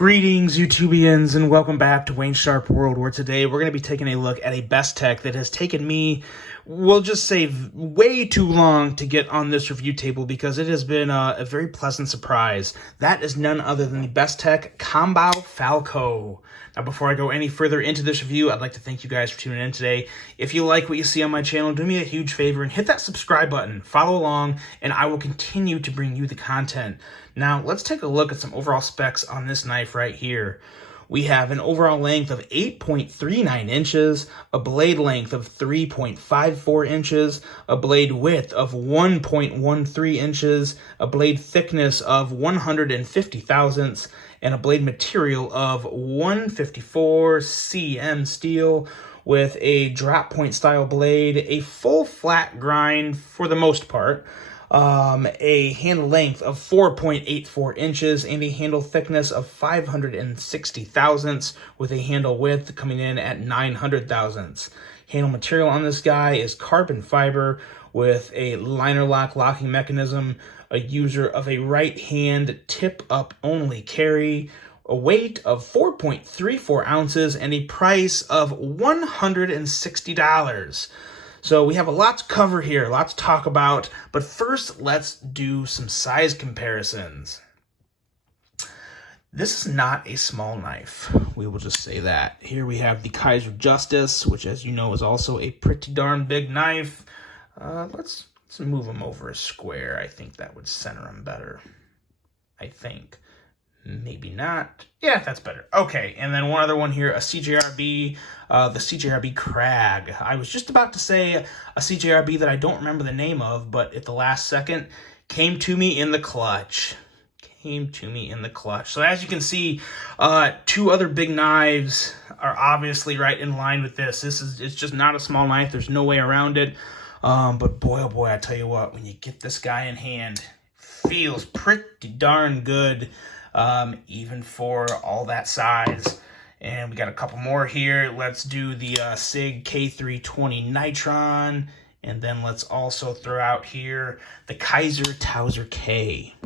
Greetings, YouTubians, and welcome back to Wayne Sharp World, where today we're going to be taking a look at a Bestech that has taken me, we'll just say, way too long to get on this review table because it has been a very pleasant surprise. That is none other than the Bestech Kombou Falko. Now, before I go any further into this review, I'd like to thank you guys for tuning in today. If you like what you see on my channel, do me a huge favor and hit that subscribe button, follow along, and I will continue to bring you the content. Now, let's take a look at some overall specs on this knife right here. We have an overall length of 8.39 inches, a blade length of 3.54 inches, a blade width of 1.13 inches, a blade thickness of 150 thousandths, and a blade material of 154 cm steel with a drop point style blade, a full flat grind for the most part, a handle length of 4.84 inches and a handle thickness of 560 thousandths with a handle width coming in at 900 thousandths. Handle material on this guy is carbon fiber with a liner lock locking mechanism, a user of a right hand tip up only carry, a weight of 4.34 ounces, and a price of $160. So we have a lot to cover here, a lot to talk about, but first let's do some size comparisons. This is not a small knife, we will just say that. Here we have the Kaiser Justice, which as you know is also a pretty darn big knife. Let's move him over a square. I think that would center him better. I think. Maybe not. Yeah, that's better. Okay, and then one other one here, a CJRB, the CJRB Crag. I was just about to say a CJRB that I don't remember the name of, but at the last second, came to me in the clutch. So as you can see, two other big knives are obviously right in line with this. It's just not a small knife. There's no way around it. But boy, oh boy, I tell you what, when you get this guy in hand, feels pretty darn good. Even for all that size. And we got a couple more here. Let's do the SIG K320 Nitron, and then let's also throw out here the Kaiser Towser K.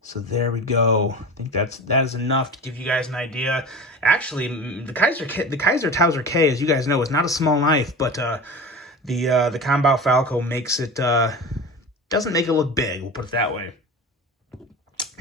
So there we go. I think that is enough to give you guys an idea. Actually, the Kaiser Towser K, as you guys know, is not a small knife, but the Kombou Falko makes it doesn't make it look big. We'll put it that way.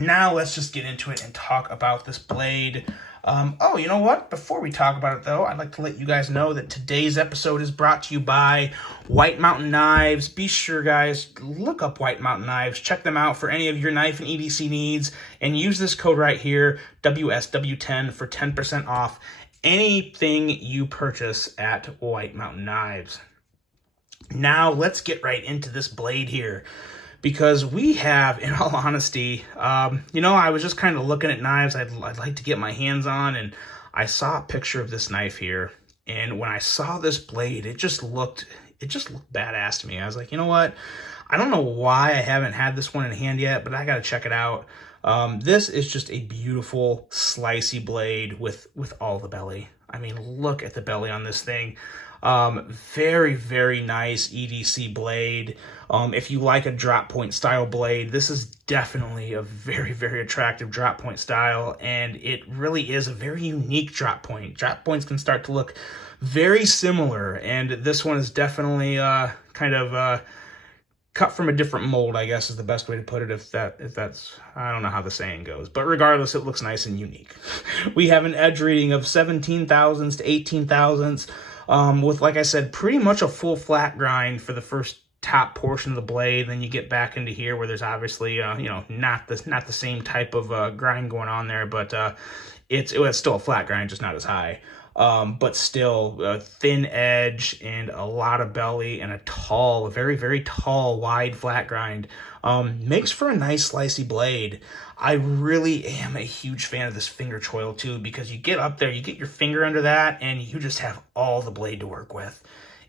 Now let's just get into it and talk about this blade. Oh, you know what? Before we talk about it, though, I'd like to let you guys know that today's episode is brought to you by White Mountain Knives. Be sure, guys, look up White Mountain Knives. Check them out for any of your knife and EDC needs. And use this code right here, WSW10, for 10% off anything you purchase at White Mountain Knives. Now let's get right into this blade here. Because we have, in all honesty, you know, I was just kind of looking at knives I'd like to get my hands on, and I saw a picture of this knife here, and when I saw this blade, it just looked badass to me. I was like, you know what? I don't know why I haven't had this one in hand yet, but I got to check it out. This is just a beautiful, slicey blade with all the belly. I mean, look at the belly on this thing. Very, very nice EDC blade. If you like a drop point style blade, this is definitely a very, very attractive drop point style, and it really is a very unique drop point. Drop points can start to look very similar, and this one is definitely kind of cut from a different mold, I guess is the best way to put it, if that's, I don't know how the saying goes, but regardless, it looks nice and unique. We have an edge reading of 17 thousandths to 18 thousandths, with, like I said, pretty much a full flat grind for the first top portion of the blade. Then you get back into here where there's obviously, you know, not the same type of grind going on there, but it's still a flat grind, just not as high. But still a thin edge and a lot of belly and a very, very tall, wide flat grind. Makes for a nice slicey blade. I really am a huge fan of this finger choil too, because you get up there, you get your finger under that, and you just have all the blade to work with.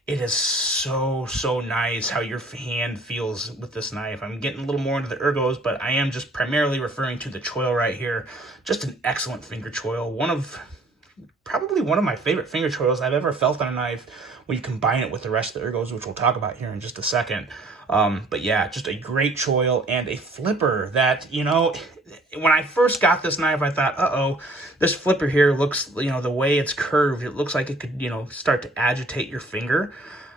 It is so, so nice how your hand feels with this knife. I'm getting a little more into the ergos, but I am just primarily referring to the choil right here. Just an excellent finger choil. One of probably one of my favorite finger choils I've ever felt on a knife when you combine it with the rest of the ergos, which we'll talk about here in just a second. But yeah, just a great choil and a flipper that, you know, when I first got this knife, I thought, uh-oh, this flipper here looks, you know, the way it's curved, it looks like it could, you know, start to agitate your finger.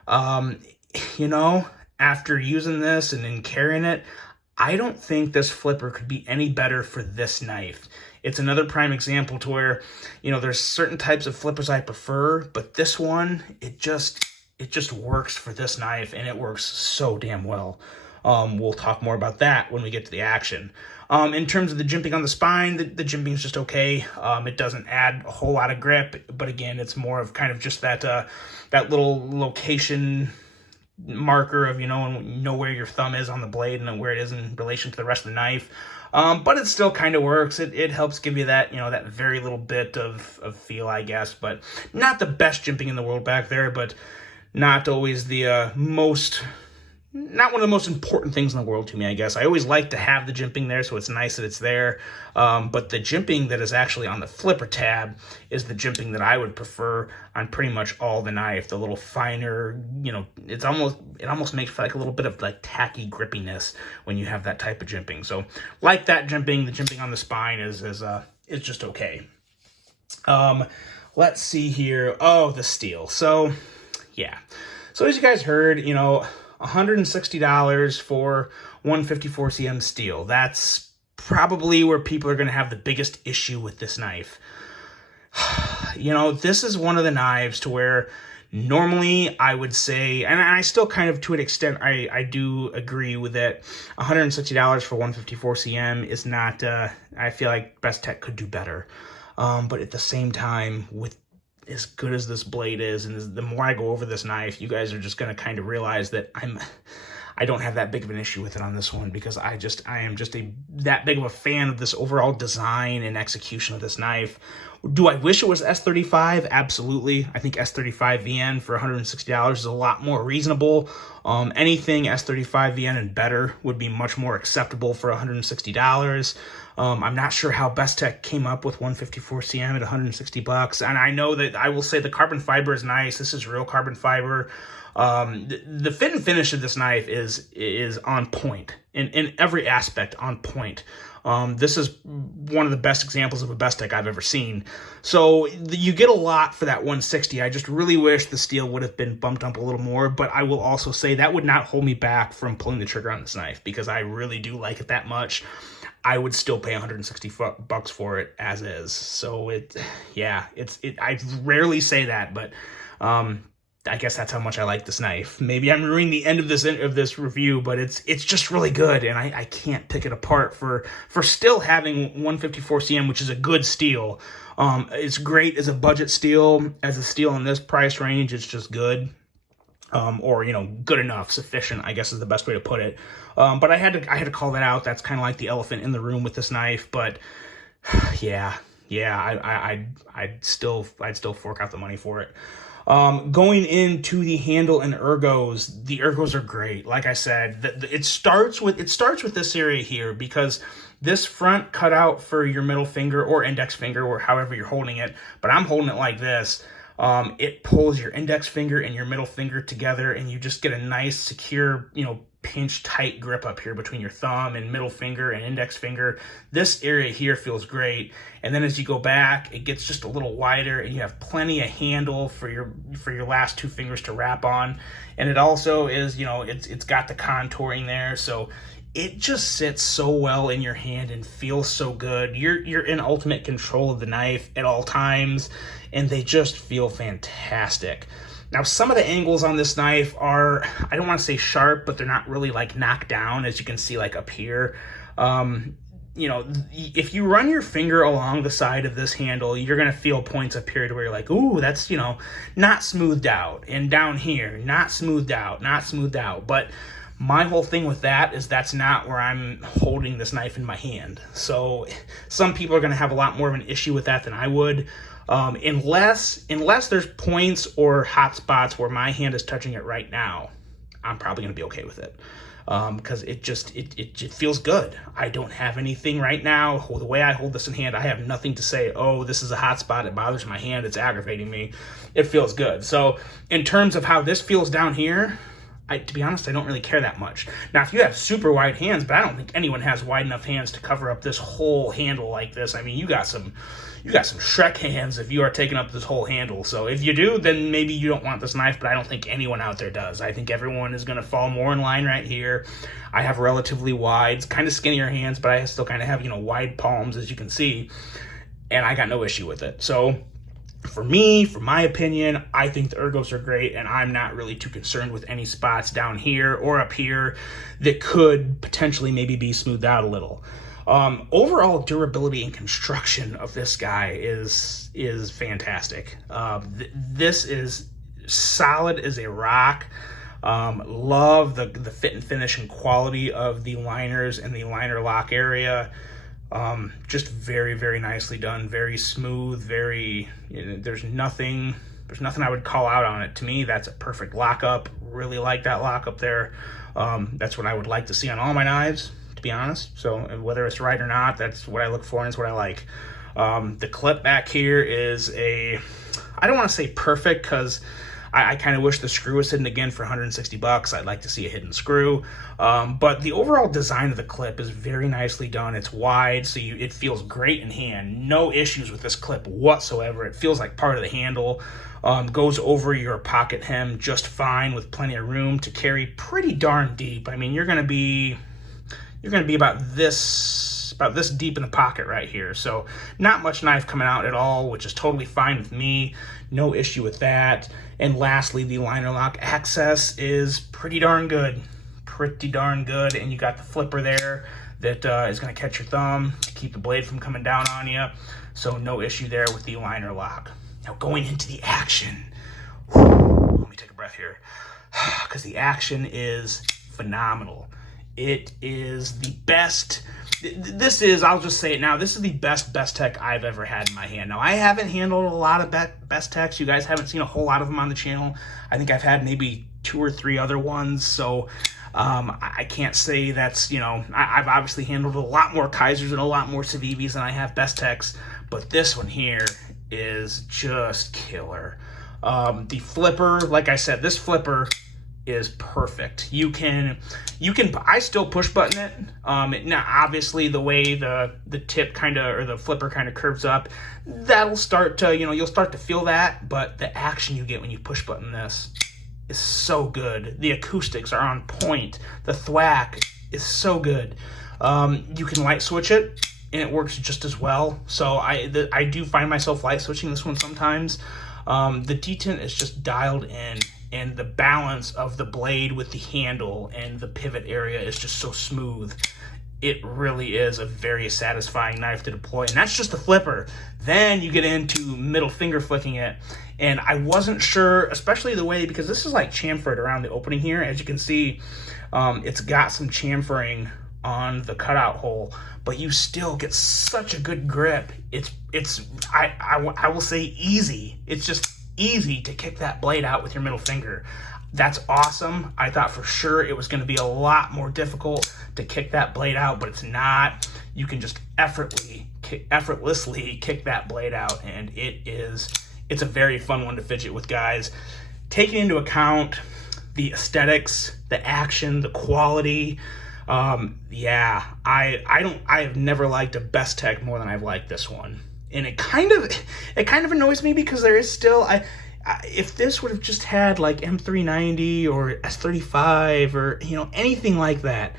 You know, after using this and then carrying it, I don't think this flipper could be any better for this knife. It's another prime example to where, you know, there's certain types of flippers I prefer, but this one, it just works for this knife, and it works so damn well. We'll talk more about that when we get to the action. In terms of the jimping on the spine, the jimping is just okay. It doesn't add a whole lot of grip, but again, it's more of kind of just that that little location marker of, you know where your thumb is on the blade and where it is in relation to the rest of the knife. But it still kind of works. It helps give you that, you know, that very little bit of feel, I guess. But not the best jimping in the world back there, but not always the not one of the most important things in the world to me, I guess. I always like to have the jimping there, so it's nice that it's there. But the jimping that is actually on the flipper tab is the jimping that I would prefer on pretty much all the knife. The little finer, you know, it almost makes like a little bit of like tacky grippiness when you have that type of jimping. So like that jimping, the jimping on the spine is just okay. Let's see here. Oh, the steel. So yeah. So as you guys heard, you know, $160 for 154 cm steel. That's probably where people are going to have the biggest issue with this knife. You know, this is one of the knives to where normally I would say, and I still kind of to an extent, I do agree with it. $160 for 154 cm is not, I feel like Bestech could do better. But at the same time, with as good as this blade is, and the more I go over this knife, you guys are just going to kind of realize that I don't have that big of an issue with it on this one, because I am just that big of a fan of this overall design and execution of this knife. Do I wish it was S35? Absolutely. I think S35 VN for $160 is a lot more reasonable. Anything S35 VN and better would be much more acceptable for $160. I'm not sure how Bestech came up with 154 cm at $160, and I know that I will say the carbon fiber is nice. This is real carbon fiber. The fit and finish of this knife is on point in every aspect, on point. This is one of the best examples of a Bestech I've ever seen. So you get a lot for that 160. I just really wish the steel would have been bumped up a little more, but I will also say that would not hold me back from pulling the trigger on this knife, because I really do like it that much. I would still pay $160 for it as is. So I rarely say that, but I guess that's how much I like this knife. Maybe I'm ruining the end of this review, but it's just really good, and I can't pick it apart for still having 154 cm, which is a good steel. It's great as a budget steel. As a steel in this price range, it's just good. Or, you know, good enough, sufficient, I guess is the best way to put it. But I had to call that out. That's kind of like the elephant in the room with this knife. But yeah, I'd still fork out the money for it. Going into the handle and ergos, the ergos are great. Like I said, it starts with this area here, because this front cutout for your middle finger or index finger, or however you're holding it, but I'm holding it like this. It pulls your index finger and your middle finger together, and you just get a nice, secure, you know, pinch tight grip up here between your thumb and middle finger and index finger. This area here feels great. And then as you go back, it gets just a little wider, and you have plenty of handle for your last two fingers to wrap on. And it also is, you know, it's got the contouring there, so it just sits so well in your hand and feels so good. You're in ultimate control of the knife at all times, and they just feel fantastic. Now, some of the angles on this knife are, I don't want to say sharp, but they're not really like knocked down, as you can see like up here. You know, if you run your finger along the side of this handle, you're going to feel points up here to where you're like, ooh, that's, you know, not smoothed out. And down here, not smoothed out, not smoothed out. But my whole thing with that is that's not where I'm holding this knife in my hand. So some people are going to have a lot more of an issue with that than I would. Unless there's points or hot spots where my hand is touching it right now, I'm probably going to be okay with it. because it feels good. I don't have anything right now. The way I hold this in hand, I have nothing to say, oh, this is a hot spot, it bothers my hand, it's aggravating me. It feels good. So in terms of how this feels down here, to be honest, I don't really care that much. Now, if you have super wide hands, but I don't think anyone has wide enough hands to cover up this whole handle like this. I mean, you got some Shrek hands if you are taking up this whole handle. So if you do, then maybe you don't want this knife, but I don't think anyone out there does. I think everyone is going to fall more in line right here. I have relatively wide, kind of skinnier hands, but I still kind of have, wide palms, as you can see, and I got no issue with it. So for me, for my opinion, I think the ergos are great, and I'm not really too concerned with any spots down here or up here that could potentially maybe be smoothed out a little. Overall durability and construction of this guy is fantastic. This is solid as a rock. Love the fit and finish and quality of the liners and the liner lock area. Just very, very nicely done, very smooth, there's nothing I would call out on it. To me, that's a perfect lockup. Really like that lockup there. That's what I would like to see on all my knives, to be honest. So whether it's right or not, that's what I look for and it's what I like. The clip back here is I don't want to say perfect, because I kind of wish the screw was hidden again for $160. I'd like to see a hidden screw. But the overall design of the clip is very nicely done. It's wide, so it feels great in hand. No issues with this clip whatsoever. It feels like part of the handle. Goes over your pocket hem just fine with plenty of room to carry pretty darn deep. I mean, you're gonna be about this deep in the pocket right here. So not much knife coming out at all, which is totally fine with me. No issue with that. And lastly, the liner lock access is pretty darn good. And you got the flipper there that is going to catch your thumb to keep the blade from coming down on you. So no issue there with the liner lock. Now going into the action. Let me take a breath here, because the action is phenomenal. It is the best. I'll just say it now, this is the best Bestech I've ever had in my hand. Now, I haven't handled a lot of Bestechs. You guys haven't seen a whole lot of them on the channel. I think I've had maybe 2 or 3 other ones, so I can't say that's, I've obviously handled a lot more Kaisers and a lot more Civivis than I have Bestechs, but this one here is just killer. The flipper, like I said, this flipper is perfect. I still push button it. Now obviously the way the tip or the flipper kind of curves up, that'll start to, you'll start to feel that, but the action you get when you push button this is so good. The acoustics are on point. The thwack is so good. You can light switch it and it works just as well. So I do find myself light switching this one sometimes. The detent is just dialed in, and the balance of the blade with the handle and the pivot area is just so smooth. It really is a very satisfying knife to deploy, and that's just the flipper. Then you get into middle finger flicking it, and I wasn't sure, especially the way, because this is like chamfered around the opening here. As you can see, it's got some chamfering on the cutout hole, but you still get such a good grip. I will say easy. It's just easy to kick that blade out with your middle finger. That's awesome. I thought for sure it was going to be a lot more difficult to kick that blade out, but it's not. You can just effortlessly kick that blade out, and it's a very fun one to fidget with, guys. Taking into account the aesthetics, the action, the quality, yeah, I have never liked a Bestech more than I've liked this one. And it kind of annoys me, because there is still, if this would have just had like M390 or S35 or anything like that,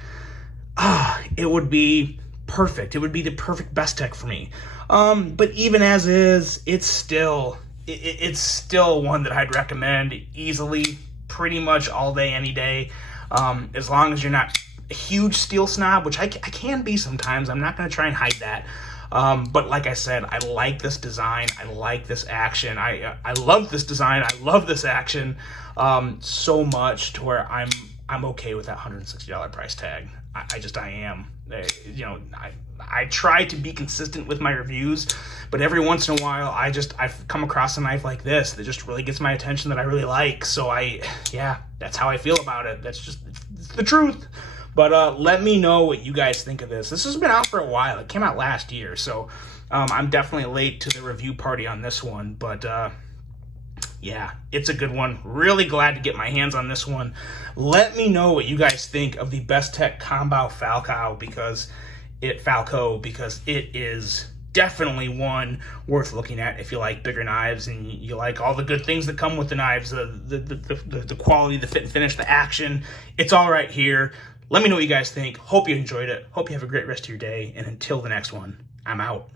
it would be perfect. It would be the perfect Bestech for me. But even as is, it's still one that I'd recommend easily, pretty much all day, any day, as long as you're not a huge steel snob, which I can be sometimes. I'm not going to try and hide that. But like I said, I like this design. I like this action. I love this design. I love this action so much to where I'm okay with that $160 price tag. I am. I try to be consistent with my reviews, but every once in a while, I've come across a knife like this that just really gets my attention, that I really like. So yeah, that's how I feel about it. That's just the truth. But let me know what you guys think of this. This has been out for a while. It came out last year, so I'm definitely late to the review party on this one. But yeah, it's a good one. Really glad to get my hands on this one. Let me know what you guys think of the Bestech Kombou Falko, because it is definitely one worth looking at if you like bigger knives and you like all the good things that come with the knives, the quality, the fit and finish, the action. It's all right here. Let me know what you guys think. Hope you enjoyed it. Hope you have a great rest of your day. And until the next one, I'm out.